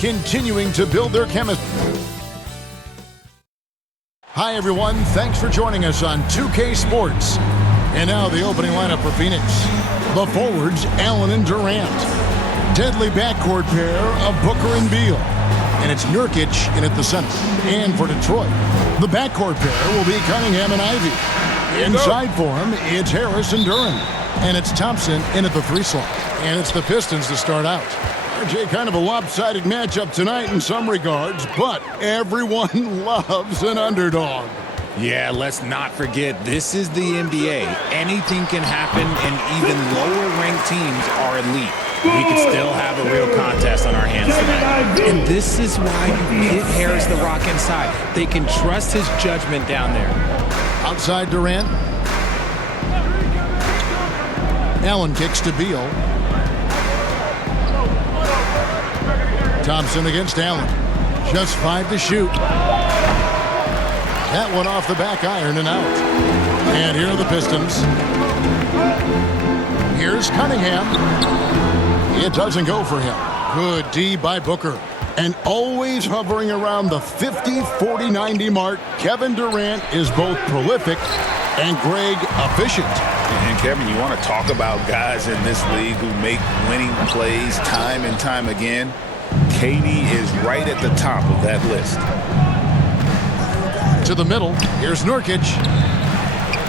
continuing to build their chemistry. Hi, everyone. Thanks for joining us on 2K Sports. And now the opening lineup for Phoenix. The forwards, Allen and Durant. Deadly backcourt pair of Booker and Beal. And it's Nurkic in at the center. And for Detroit, the backcourt pair will be Cunningham and Ivy. Inside for him, it's Harris and Duran. And it's Thompson in at the 3 slot. And it's the Pistons to start out. RJ, kind of a lopsided matchup tonight in some regards, but everyone loves an underdog. Yeah, let's not forget, this is the NBA. Anything can happen, and even lower-ranked teams are elite. We could still have a real contest on our hands tonight. And this is why you hit Harris the rock inside. They can trust his judgment down there. Outside Durant. Allen kicks to Beal. Thompson against Allen. Just 5 to shoot. That one off the back iron and out. And here are the Pistons. Here's Cunningham. It doesn't go for him. Good D by Booker. And always hovering around the 50, 40, 90 mark, Kevin Durant is both prolific and Greg efficient. And Kevin, you want to talk about guys in this league who make winning plays time and time again? KD is right at the top of that list. To the middle, here's Nurkic.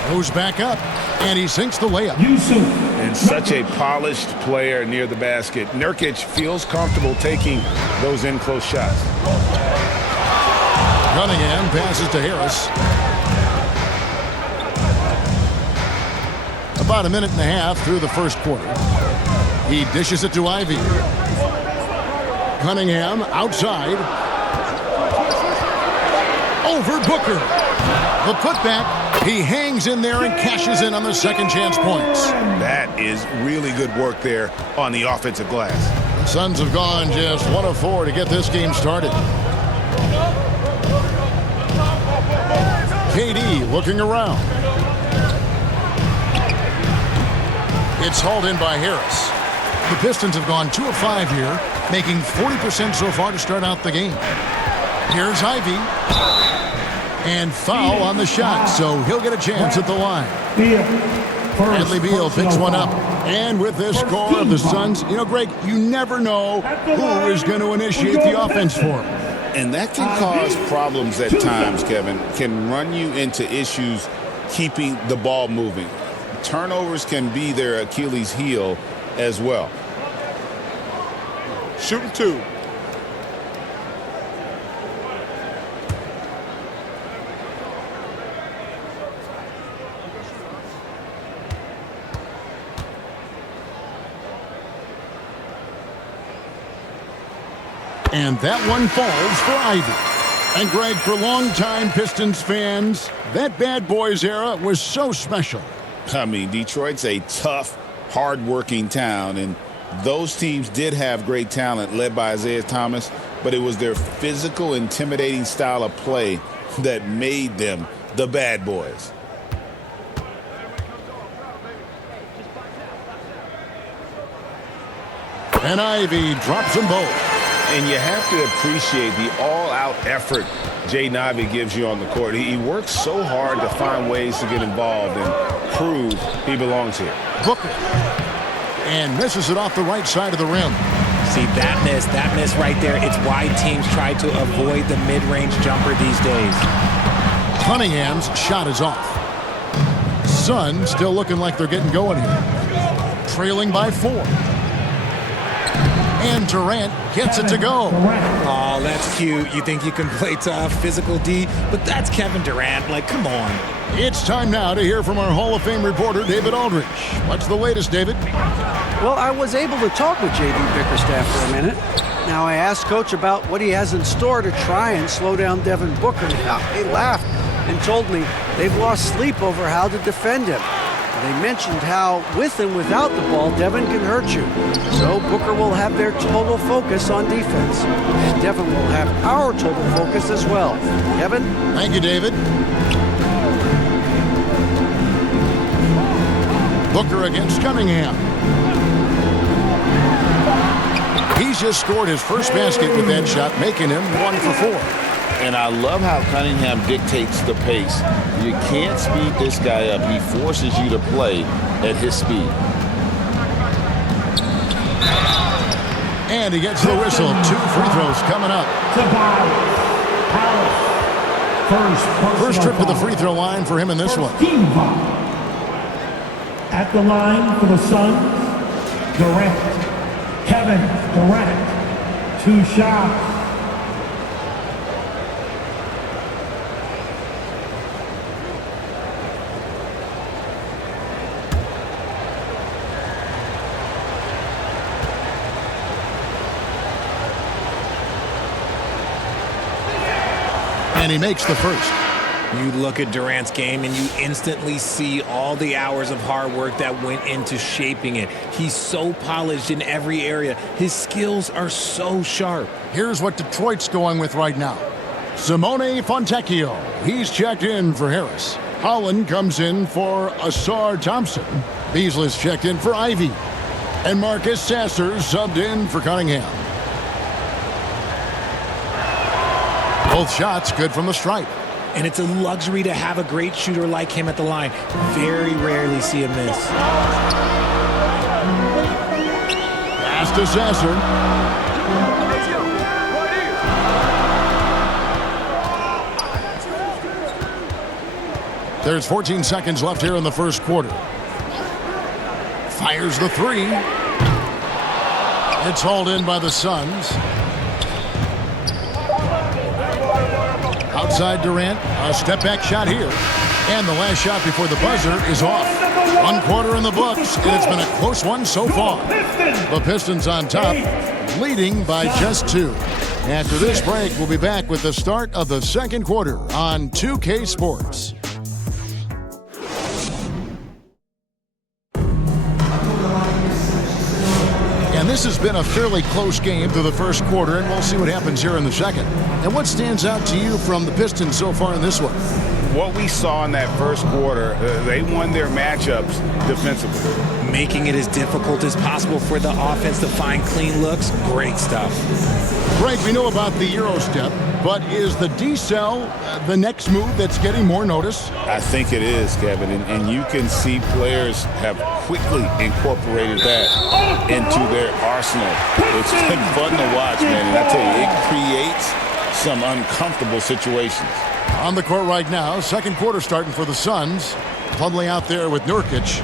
Goes back up, and he sinks the layup. And such a polished player near the basket. Nurkic feels comfortable taking those in-close shots. Cunningham passes to Harris. About a minute and a half through the first quarter. He dishes it to Ivy. Cunningham outside. Over Booker. The putback. He hangs in there and cashes in on the second chance points. That is really good work there on the offensive glass. The Suns have gone just 1 of 4 to get this game started. KD looking around. It's hauled in by Harris. The Pistons have gone 2 of 5 here, making 40% so far to start out the game. Here's Ivy. And foul on the shot, so he'll get a chance at the line. Bradley Beal picks one up. And with this score of the Suns, you know, Greg, you never know who is going to initiate the offense for him. And that can cause problems at times, Kevin. Can run you into issues keeping the ball moving. Turnovers can be their Achilles heel as well. Shooting 2. And that one falls for Ivy. And Greg, for longtime Pistons fans, that bad boys era was so special. I mean, Detroit's a tough, hard-working town, and those teams did have great talent led by Isaiah Thomas, but it was their physical, intimidating style of play that made them the bad boys. And Ivy drops them both. And you have to appreciate the all-out effort Jaden Ivey gives you on the court. He works so hard to find ways to get involved and prove he belongs here. Booker. And misses it off the right side of the rim. See, that miss right there, it's why teams try to avoid the mid-range jumper these days. Cunningham's shot is off. Suns still looking like they're getting going here. Trailing by 4. And Durant gets it to go. Oh, that's cute. You think you can play tough, physical D, but that's Kevin Durant. Like, come on. It's time now to hear from our Hall of Fame reporter, David Aldrich. What's the latest, David? Well, I was able to talk with J.D. Bickerstaff for a minute. Now, I asked Coach about what he has in store to try and slow down Devin Booker. Now, he laughed and told me they've lost sleep over how to defend him. They mentioned how, with and without the ball, Devin can hurt you. So Booker will have their total focus on defense. And Devin will have our total focus as well. Kevin? Thank you, David. Booker against Cunningham. He's just scored his first basket with that shot, making him 1 for 4. And I love how Cunningham dictates the pace. You can't speed this guy up. He forces you to play at his speed. And he gets the whistle. 2 free throws coming up. First trip to the free throw line for him in this one. At the line for the Suns, Kevin Durant, 2 shots. And he makes the first. You look at Durant's game and you instantly see all the hours of hard work that went into shaping it. He's so polished in every area. His skills are so sharp. Here's what Detroit's going with right now. Simone Fontecchio. He's checked in for Harris. Holland comes in for Asar Thompson. Beasley's checked in for Ivy. And Marcus Sasser subbed in for Cunningham. Both shots good from the stripe. And it's a luxury to have a great shooter like him at the line. Very rarely see a miss. Pass to Sasser. There's 14 seconds left here in the first quarter. Fires the 3. It's hauled in by the Suns. Outside Durant, a step-back shot here. And the last shot before the buzzer is off. 1 quarter in the books, and it's been a close one so far. The Pistons on top, leading by just 2. After this break, we'll be back with the start of the second quarter on 2K Sports. And this has been a fairly close game through the first quarter, and we'll see what happens here in the second. And what stands out to you from the Pistons so far in this one? What we saw in that first quarter, they won their matchups defensively. Making it as difficult as possible for the offense to find clean looks. Great stuff. Greg, we know about the Euro step, but is the D-cell the next move that's getting more notice? I think it is, Kevin, and you can see players have quickly incorporated that into their arsenal. It's been fun to watch, man, and I tell you, it creates some uncomfortable situations. On the court right now, second quarter starting for the Suns. Plumlee out there with Nurkic.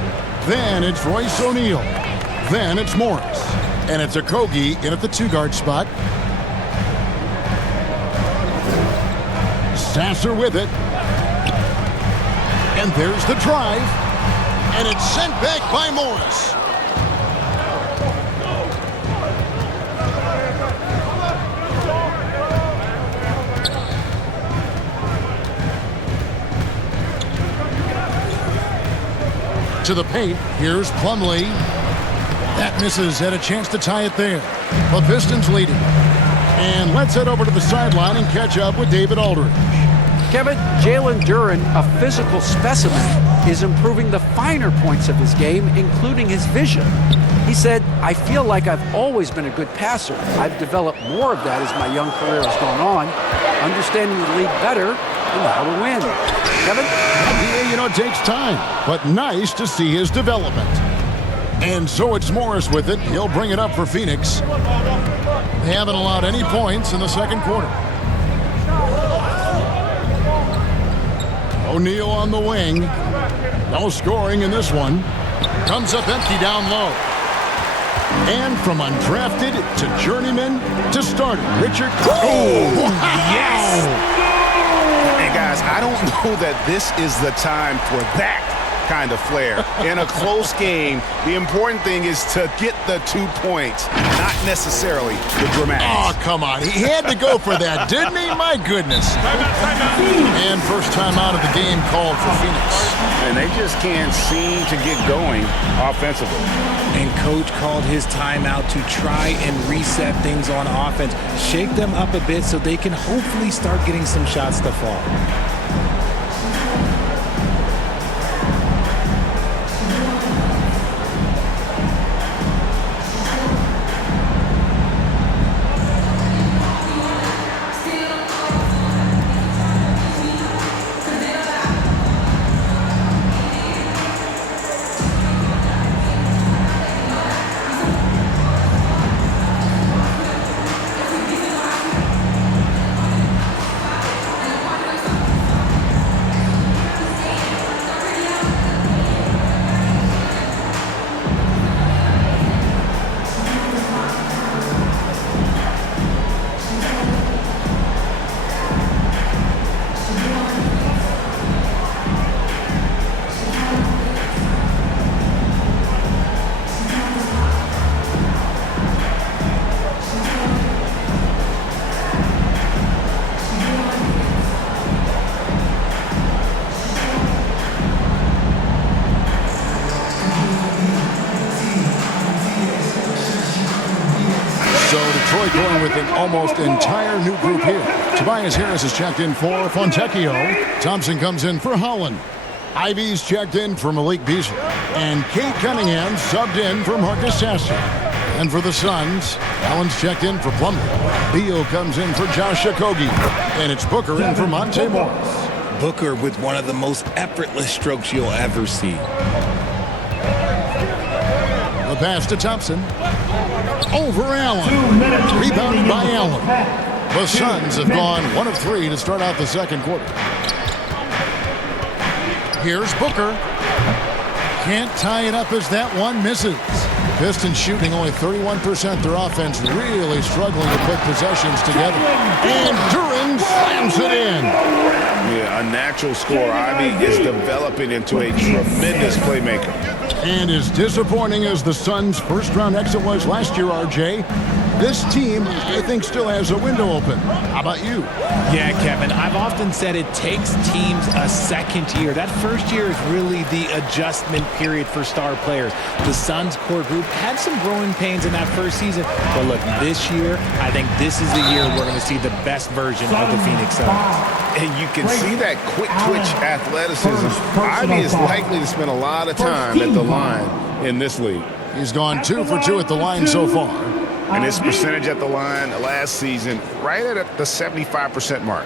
Then it's Royce O'Neal. Then it's Morris. And it's Okogie in at the 2-guard spot. Sasser with it. And there's the drive. And it's sent back by Morris. To the paint. Here's Plumlee. That misses. Had a chance to tie it there. The Pistons leading. And let's head over to the sideline and catch up with David Aldridge. Kevin, Jalen Duren, a physical specimen, is improving the finer points of his game, including his vision. He said, "I feel like I've always been a good passer. I've developed more of that as my young career has gone on, understanding the league better and how to win." Kevin? Yeah, you know, it takes time, but nice to see his development. And so it's Morris with it. He'll bring it up for Phoenix. They haven't allowed any points in the second quarter. O'Neal on the wing. No scoring in this one. Comes up empty down low. And from undrafted to journeyman to starter, Richard. Oh, yes! And guys, I don't know that this is the time for that kind of flair. In a close game, the important thing is to get the 2 points, not necessarily the dramatics. Oh, come on. He had to go for that, didn't he? My goodness. And first time out of the game called for Phoenix. And they just can't seem to get going offensively. And coach called his timeout to try and reset things on offense, shake them up a bit so they can hopefully start getting some shots to fall. almost entire new group here. Tobias Harris is checked in for Fontecchio. Thompson comes in for Holland. Ivy's checked in for Malik Beasley. And Kate Cunningham subbed in for Marcus Sasser. And for the Suns, Allen's checked in for Plumlee. Beal comes in for Josh Okogie. And it's Booker in for Monte Morris. Booker with one of the most effortless strokes you'll ever see. The pass to Thompson. Over Allen. Rebounded by Allen. The Suns have gone 1 of 3 to start out the second quarter. Here's Booker. Can't tie it up as that one misses. Pistons shooting only 31%. Their offense really struggling to put possessions together. And Duren slams it in. Yeah, a natural scorer. Ivy is developing into a tremendous playmaker. And as disappointing as the Suns' first-round exit was last year, RJ, this team, I think, still has a window open. How about you? Yeah, Kevin, I've often said it takes teams a second year. That first year is really the adjustment period for star players. The Suns core group had some growing pains in that first season. But look, this year, I think this is the year we're going to see the best version of the Phoenix Suns. And you can see that quick twitch athleticism. Ivy is likely to spend a lot of time at the line in this league. He's gone 2 for 2 at the line so far. And his percentage at the line last season, right at the 75% mark.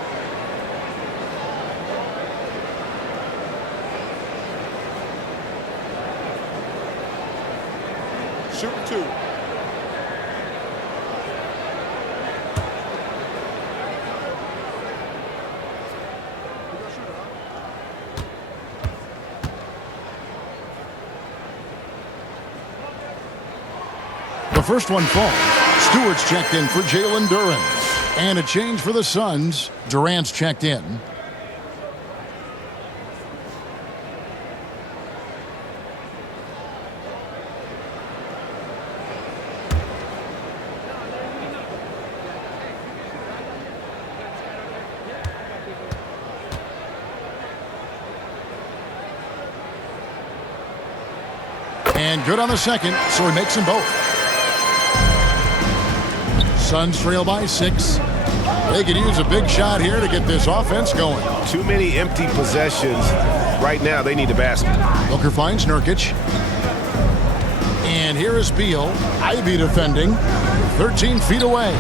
Shoot 2. The first one falls. Stewart's checked in for Jalen Duren. And a change for the Suns. Durant's checked in. And good on the second, so he makes them both. Suns trail by 6. They could use a big shot here to get this offense going. Too many empty possessions. Right now, they need a basket. Booker finds Nurkic. And here is Beal. Ivy defending. 13 feet away.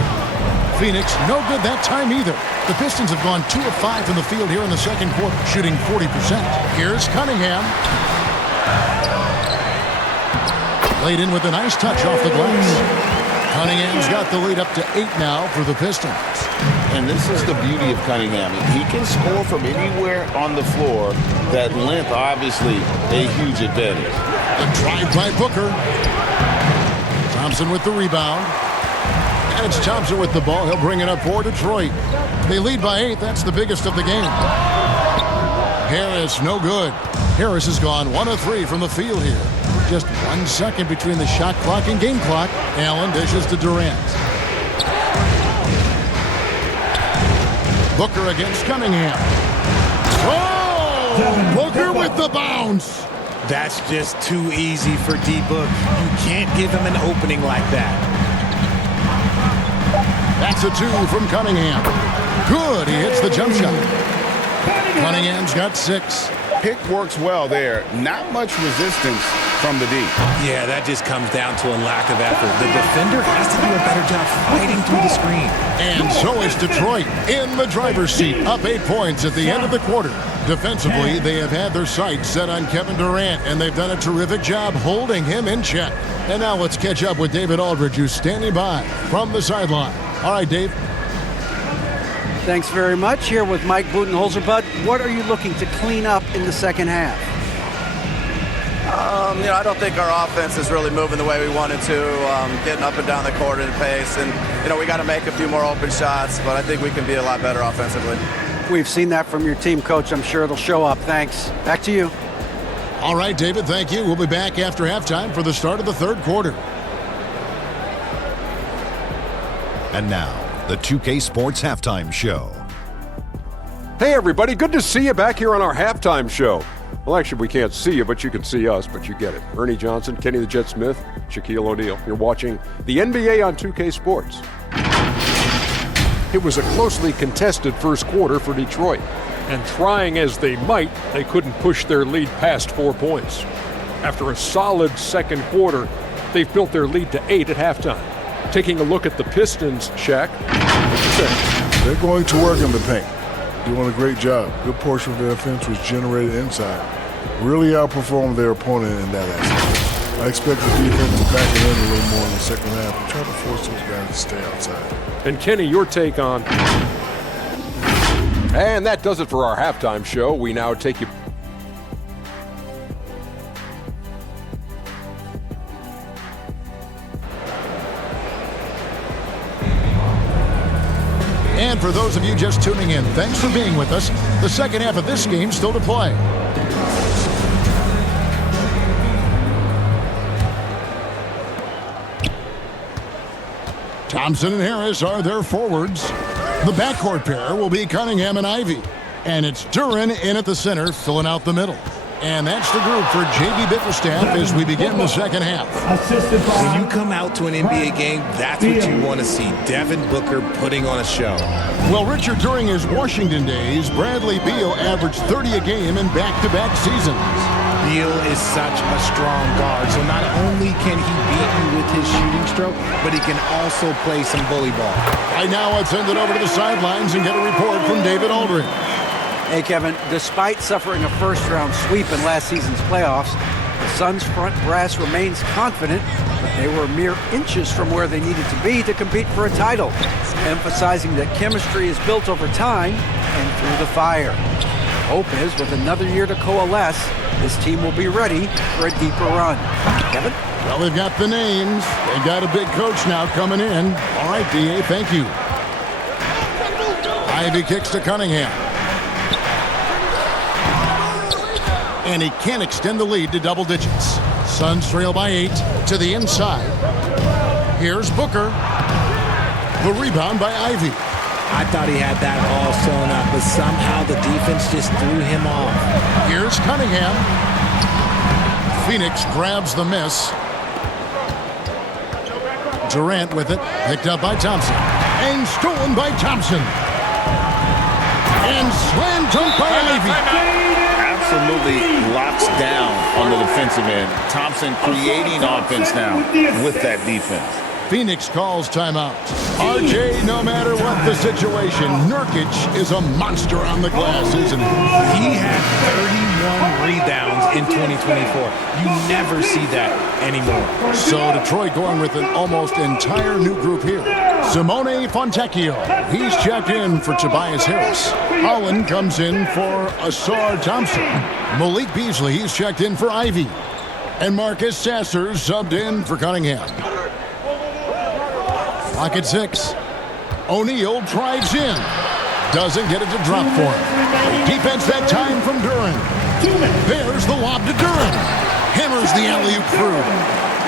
Phoenix, no good that time either. The Pistons have gone 2 of 5 from the field here in the second quarter, shooting 40%. Here's Cunningham. Laid in with a nice touch off the glass. Cunningham's got the lead up to 8 now for the Pistons. And this is the beauty of Cunningham. He can score from anywhere on the floor. That length, obviously, a huge advantage. The drive by Booker. Thompson with the rebound. And it's Thompson with the ball. He'll bring it up for Detroit. They lead by 8. That's the biggest of the game. Harris, no good. Harris has gone 1 of 3 from the field here. Just 1 second between the shot clock and game clock. Allen dishes to Durant. Booker against Cunningham. Oh! Booker with the bounce. That's just too easy for D-Book. You can't give him an opening like that. That's a 2 from Cunningham. Good, he hits the jump shot. Cunningham's got 6. Pick works well there. Not much resistance from the D. Yeah, that just comes down to a lack of effort. The defender has to do a better job fighting through the screen. And so is Detroit in the driver's seat, up 8 points at the end of the quarter. Defensively, they have had their sights set on Kevin Durant, and they've done a terrific job holding him in check. And now let's catch up with David Aldridge, who's standing by from the sideline. All right, Dave. Thanks very much. Here with Mike Budenholzer. Bud, what are you looking to clean up in the second half? I don't think our offense is really moving the way we wanted to, getting up and down the court at a pace. And, we got to make a few more open shots, but I think we can be a lot better offensively. We've seen that from your team, Coach. I'm sure it'll show up. Thanks. Back to you. All right, David, thank you. We'll be back after halftime for the start of the third quarter. And now, the 2K Sports Halftime Show. Hey, everybody. Good to see you back here on our halftime show. Well, actually, we can't see you, but you can see us, but you get it. Ernie Johnson, Kenny the Jet Smith, Shaquille O'Neal. You're watching the NBA on 2K Sports. It was a closely contested first quarter for Detroit, and trying as they might, they couldn't push their lead past 4 points. After a solid second quarter, they've built their lead to 8 at halftime. Taking a look at the Pistons, Shaq, what you say? They're going to work in the paint. Doing a great job. Good portion of their offense was generated inside. Really outperformed their opponent in that aspect. I expect the defense to back it in a little more in the second half and try to force those guys to stay outside. And Kenny, your take on... And that does it for our halftime show. We now take you... And for those of you just tuning in, thanks for being with us. The second half of this game still to play. Thompson and Harris are their forwards. The backcourt pair will be Cunningham and Ivy. And it's Duren in at the center, filling out the middle. And that's the group for J.B. Bickerstaff as we begin the second half. When you come out to an NBA game, that's what you want to see. Devin Booker putting on a show. Well, Richard, during his Washington days, Bradley Beal averaged 30 a game in back-to-back seasons. Beal is such a strong guard, so not only can he beat you with his shooting stroke, but he can also play some bully ball. Right now, let's send it over to the sidelines and get a report from David Aldridge. Hey, Kevin, despite suffering a first-round sweep in last season's playoffs, the Suns front brass remains confident that they were mere inches from where they needed to be to compete for a title, emphasizing that chemistry is built over time and through the fire. Hope is, with another year to coalesce, this team will be ready for a deeper run. Kevin? Well, they've got the names. They've got a big coach now coming in. All right, D.A., thank you. Ivy kicks to Cunningham. And he can't extend the lead to double digits. Suns trail by 8 to the inside. Here's Booker. The rebound by Ivy. I thought he had that all sewn up, but somehow the defense just threw him off. Here's Cunningham. Phoenix grabs the miss. Durant with it, picked up by Thompson. And stolen by Thompson. And slam dunk by Ivy. Absolutely locks down on the defensive end. Thompson creating offense now with that defense. Phoenix calls timeout. RJ, no matter what the situation, Nurkic is a monster on the glass, isn't he? He had 31 rebounds in 2024. You never see that anymore. So Detroit going with an almost entire new group here. Simone Fontecchio, he's checked in for Tobias Harris. Holland comes in for Asar Thompson. Malik Beasley, he's checked in for Ivy. And Marcus Sasser subbed in for Cunningham. Clock at 6. O'Neal drives in. Doesn't get it to drop for him. Defense that time from Duren. There's the lob to Duren. Hammers the alley-oop through.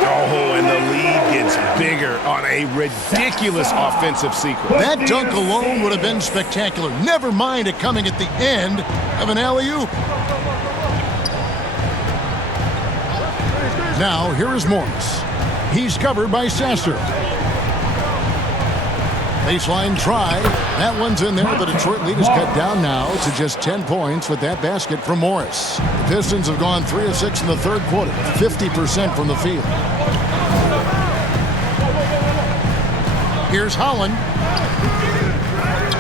Oh, and the lead gets bigger on a ridiculous offensive sequence. That dunk alone would have been spectacular. Never mind it coming at the end of an alley-oop. Now, here is Morris. He's covered by Sasser. Baseline try. That one's in there. The Detroit lead is cut down now to just 10 points with that basket from Morris. The Pistons have gone 3 of 6 in the third quarter, 50% from the field. Here's Holland.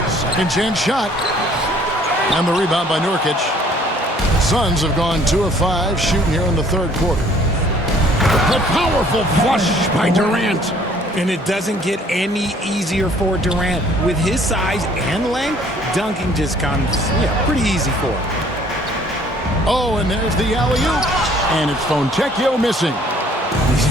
Second chance shot. And the rebound by Nurkic. Suns have gone 2 of 5 shooting here in the third quarter. The powerful flush by Durant. And it doesn't get any easier for Durant. With his size and length, dunking just comes pretty easy for him. Oh, and there's the alley-oop. And it's Fontecchio missing.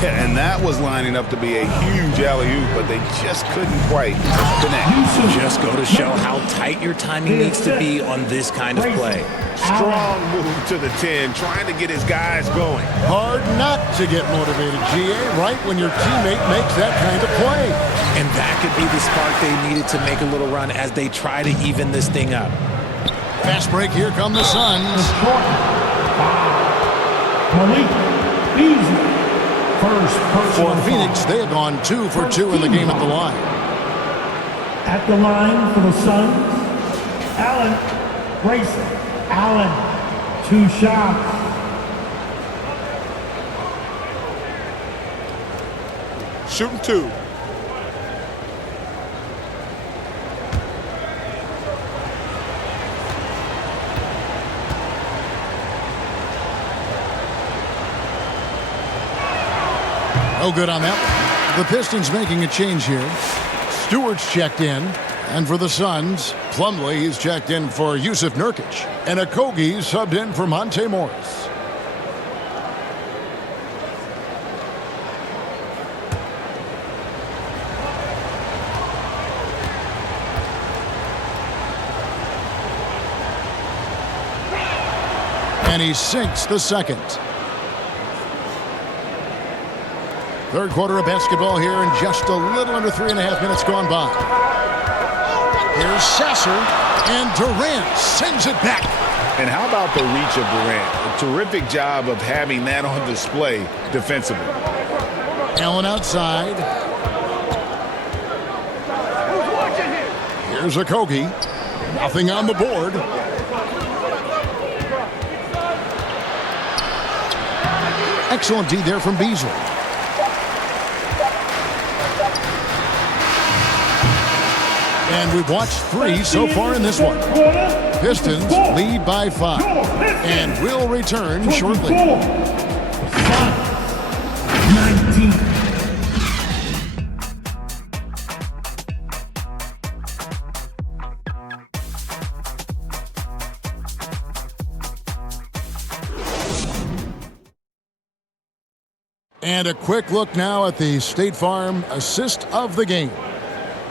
Yeah, and that was lining up to be a huge alley-oop, but they just couldn't quite connect. Just go to show how tight your timing needs to be on this kind of play. Strong move to the 10, trying to get his guys going. Hard not to get motivated, GA, right when your teammate makes that kind of play. And that could be the spark they needed to make a little run as they try to even this thing up. Fast break, here come the Suns. Malik Beasley. For Phoenix, they have gone 2 for 2 in the game at the line. At the line for the Suns, Allen, Grayson, Allen, 2 shots. Shooting 2. No good on that one. The Pistons making a change here. Stewart's checked in. And for the Suns, Plumlee is checked in for Yusuf Nurkic. And Okogie subbed in for Monte Morris. And he sinks the second. Third quarter of basketball here, and just a little under 3.5 minutes gone by. Here's Sasser, and Durant sends it back. And how about the reach of Durant? A terrific job of having that on display defensively. Allen outside. Here's Okogie. Nothing on the board. Excellent D there from Beasley. And we've watched 3 so far in this one. Pistons lead by 5. And will return shortly. 19. And a quick look now at the State Farm assist of the game.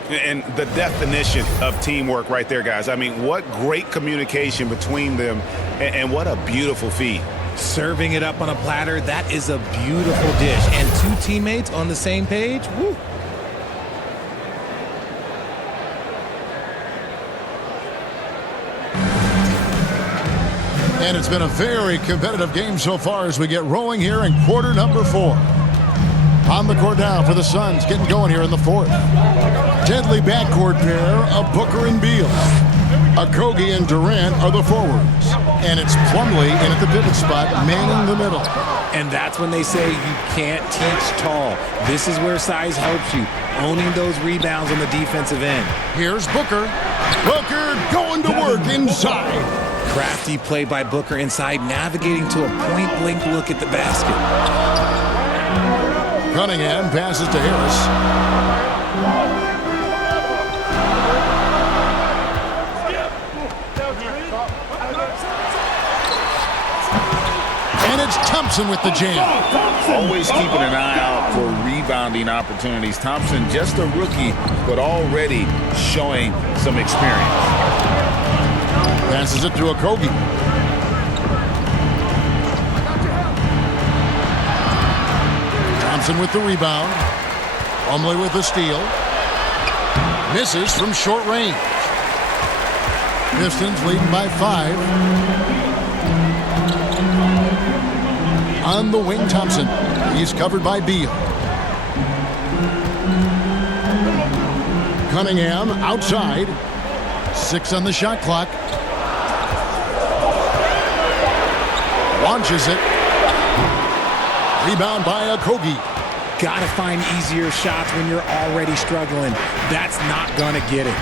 And the definition of teamwork right there, guys. I mean, what great communication between them, and what a beautiful feed. Serving it up on a platter, that is a beautiful dish. And 2 teammates on the same page, woo. And it's been a very competitive game so far as we get rolling here in quarter number 4. On the court now for the Suns, getting going here in the 4th. Deadly backcourt pair of Booker and Beal. Okogie and Durant are the forwards. And it's Plumlee in at the pivot spot, manning the middle. And that's when they say you can't teach tall. This is where size helps you, owning those rebounds on the defensive end. Here's Booker. Booker going to work inside. Crafty play by Booker inside, navigating to a point-blank look at the basket. Cunningham passes to Harris. And it's Thompson with the jam. Always keeping an eye out for rebounding opportunities. Thompson, just a rookie, but already showing some experience. Passes it to Okogie. Thompson with the rebound. Plumlee with the steal. Misses from short range. Pistons leading by 5. On the wing, Thompson. He's covered by Beal. Cunningham outside. 6 on the shot clock. Launches it. Rebound by Okogie. Gotta find easier shots when you're already struggling. That's not gonna get it.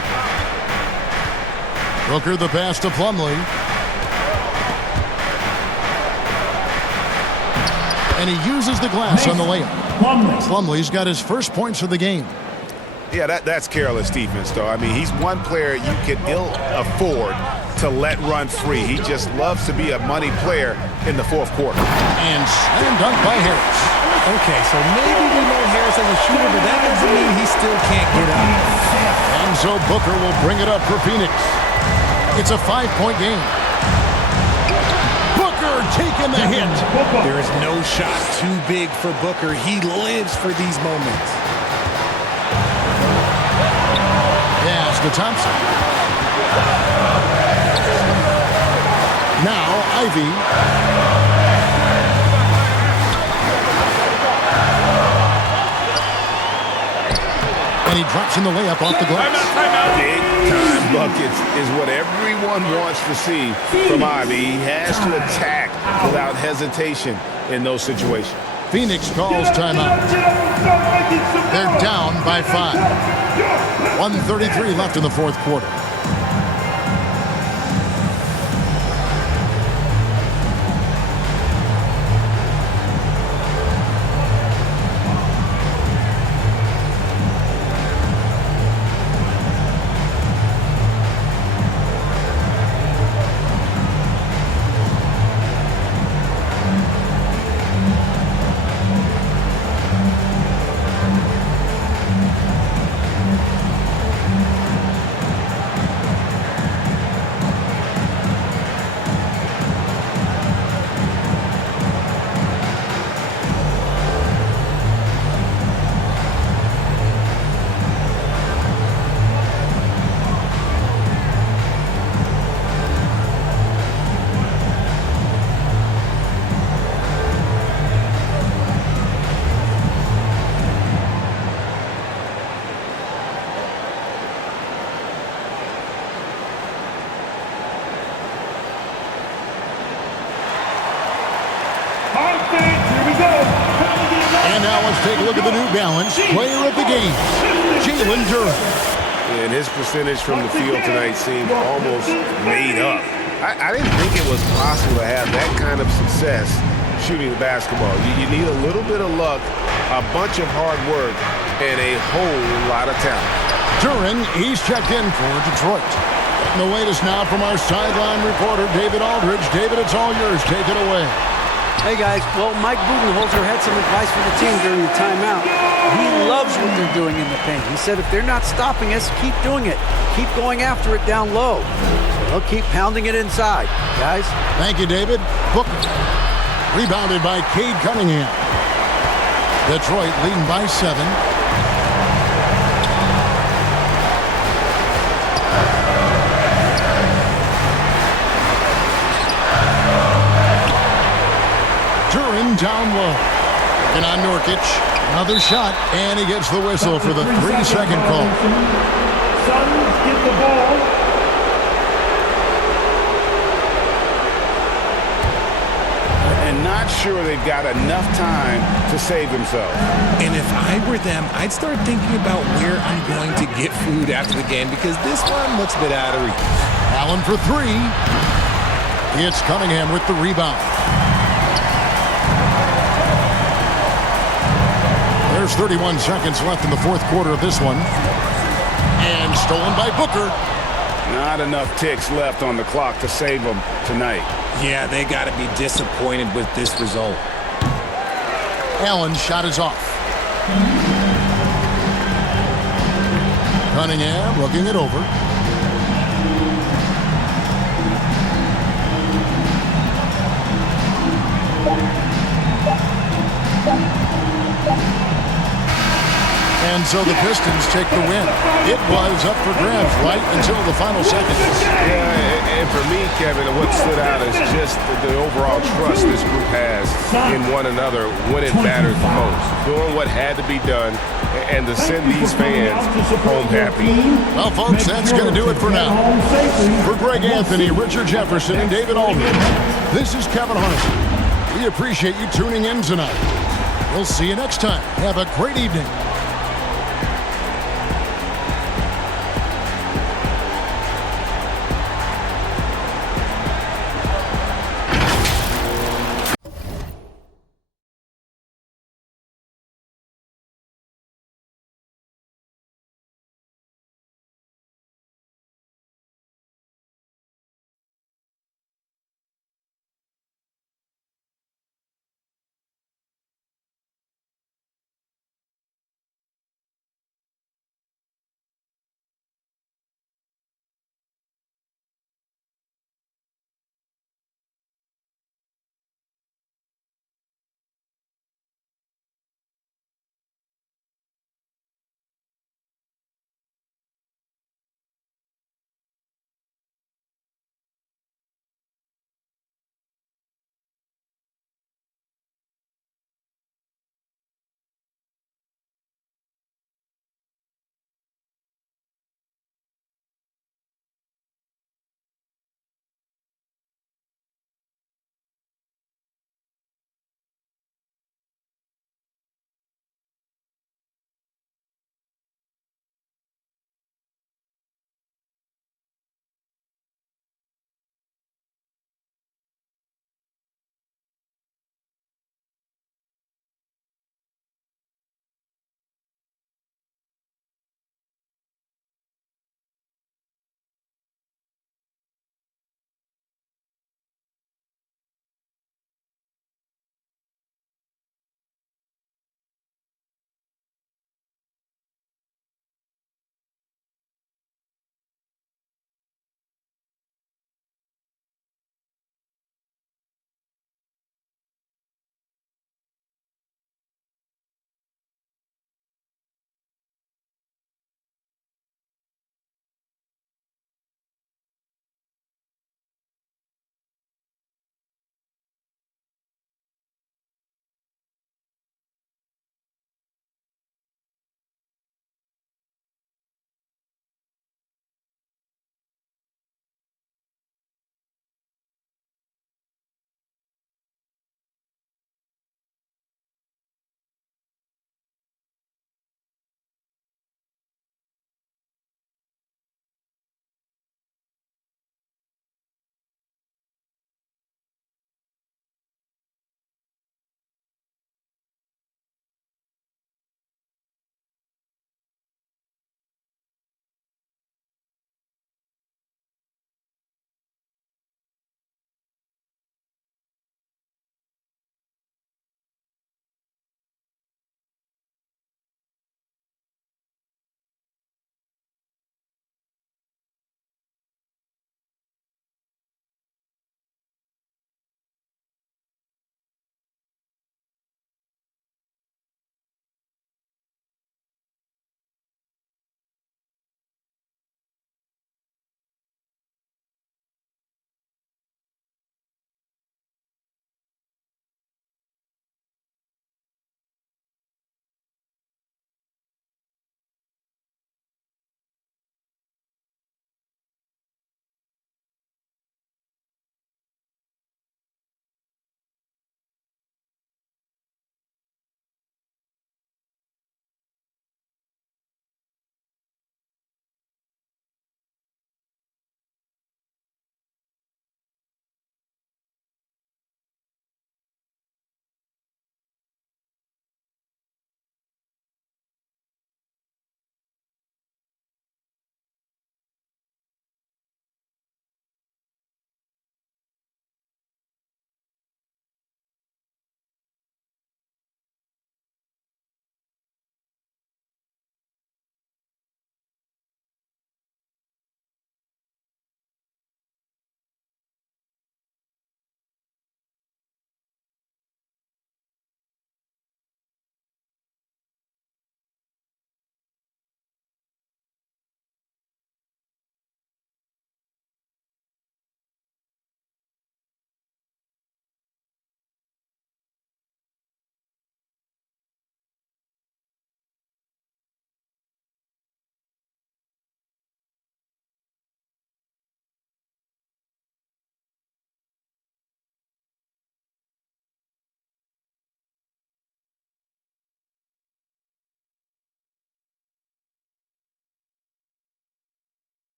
Booker the pass to Plumlee. And he uses the glass on the layup. Plumlee's got his first points of the game. Yeah, that's careless defense, though. I mean, he's one player you can ill afford to let run free. He just loves to be a money player in the 4th quarter. And slam dunk by Harris. Okay, so maybe we know Harris as a shooter, but that doesn't mean he still can't get up. And so Booker will bring it up for Phoenix. It's a 5-point game. Booker taking the hit. There is no shot too big for Booker. He lives for these moments. Pass to Thompson. Now Ivy. And he drops in the layup off the glass. Big-time buckets is what everyone wants to see from Ivy. He has to attack without hesitation in those situations. Phoenix calls timeout. They're down by 5. 1:33 left in the fourth quarter. And now let's take a look at the New Balance player of the game, Jalen Duren. And his percentage from the field tonight seemed almost made up. I didn't think it was possible to have that kind of success shooting the basketball. You need a little bit of luck, a bunch of hard work, and a whole lot of talent. Duren, he's checked in for Detroit. And the latest now from our sideline reporter, David Aldridge. David, it's all yours. Take it away. Hey, guys. Well, Mike Budenholzer had some advice for the team during the timeout. He loves what they're doing in the paint. He said if they're not stopping us, keep doing it. Keep going after it down low. So they'll keep pounding it inside, guys. Thank you, David. Booker. Rebounded by Cade Cunningham. Detroit leading by 7. Duren down low. And on Nurkic. Another shot. And he gets the whistle for the 3-second call. Suns get the ball. And not sure they've got enough time to save themselves. And if I were them, I'd start thinking about where I'm going to get food after the game because this one looks a bit out of reach. Allen for 3. It's Cunningham with the rebound. There's 31 seconds left in the fourth quarter of this one. And stolen by Booker. Not enough ticks left on the clock to save them tonight. Yeah, they got to be disappointed with this result. Allen's shot is off. Cunningham looking it over. And so the Pistons take the win. It was up for grabs right until the final seconds. Yeah, and for me, Kevin, what stood out is just the overall trust this group has in one another when it matters the most. Doing what had to be done and to send these fans home happy. Well, folks, that's going to do it for now. For Greg Anthony, Richard Jefferson, and David Aldridge, this is Kevin Harlan. We appreciate you tuning in tonight. We'll see you next time. Have a great evening.